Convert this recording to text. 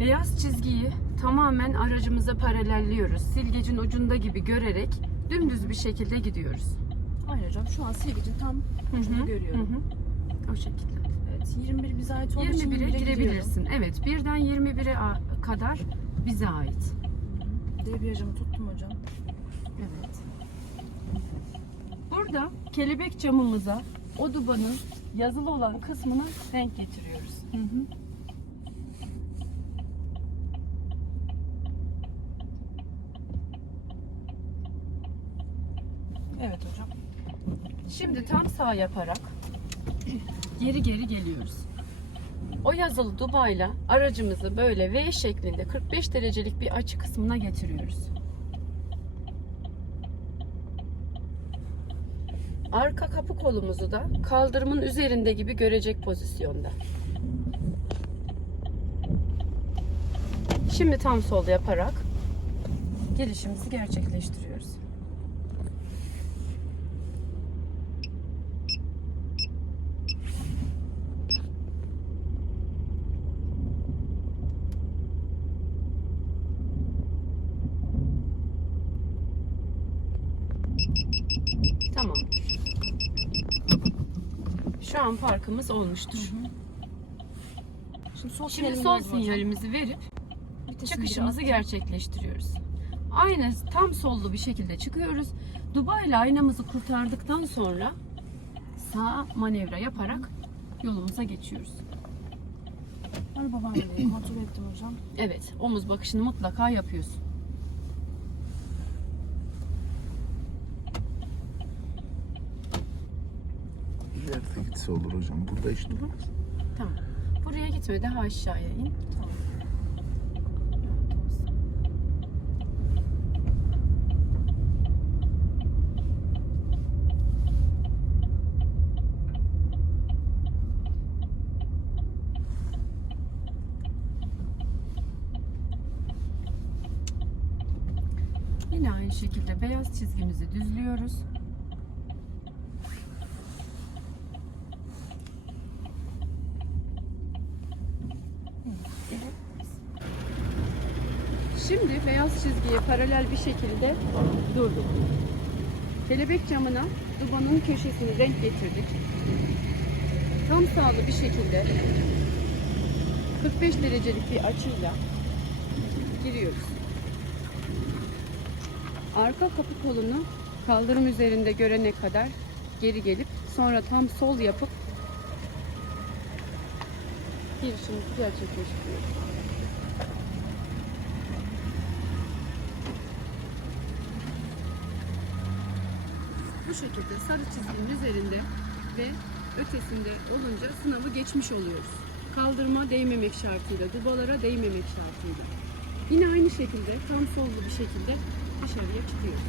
Beyaz çizgiyi tamamen aracımıza paralelliyoruz. Silgecin ucunda gibi görerek dümdüz bir şekilde gidiyoruz. Hayır hocam şu an silgicin tam ucunu görüyorum. Hı hı. O şekilde. Evet 21 bize ait olduğu için 21'e 21'e girebilirsin. Evet, birden 21'e a- kadar bize ait. gidiyorum. Debriyajımı tuttum hocam. Evet. Burada kelebek camımıza o dubanın yazılı olan kısmına renk getiriyoruz. Hı hı. Evet hocam. Şimdi tam sağ yaparak geri geri geliyoruz. O yazılı dubayla aracımızı böyle V şeklinde 45 derecelik bir açı kısmına getiriyoruz. Arka kapı kolumuzu da kaldırımın üzerinde gibi görecek pozisyonda. Şimdi tam sol yaparak gelişimizi gerçekleştiriyoruz. Tamam. Şu an parkımız olmuştur. Şimdi sol, Şimdi sol sinyalimizi verip Vitesini çıkışımızı biraz- gerçekleştiriyoruz. Aynı tam sollu bir şekilde çıkıyoruz. Dubai ile aynamızı kurtardıktan sonra sağ manevra yaparak yolumuza geçiyoruz. Araba kontrol ettim hocam. Evet, omuz bakışını mutlaka yapıyorsun. İleride gitse olur hocam. Burada işte olmaz. Tamam. Buraya gitme, daha aşağıya in. Tamam. Yine aynı şekilde beyaz çizgimizi düzlüyoruz. Şimdi beyaz çizgiye paralel bir şekilde durduk. Kelebek camına dubanın köşesini renk getirdik. Tam sağlı bir şekilde 45 derecelik bir açıyla giriyoruz. Arka kapı kolunu kaldırım üzerinde görene kadar geri gelip sonra tam sol yapıp girişimizi gerçekleştiriyoruz. Bu şekilde sarı çizginin üzerinde ve ötesinde olunca sınavı geçmiş oluyoruz. Kaldırıma değmemek şartıyla, dubalara değmemek şartıyla. Yine aynı şekilde tam sollu bir şekilde dışarıya çıkıyoruz.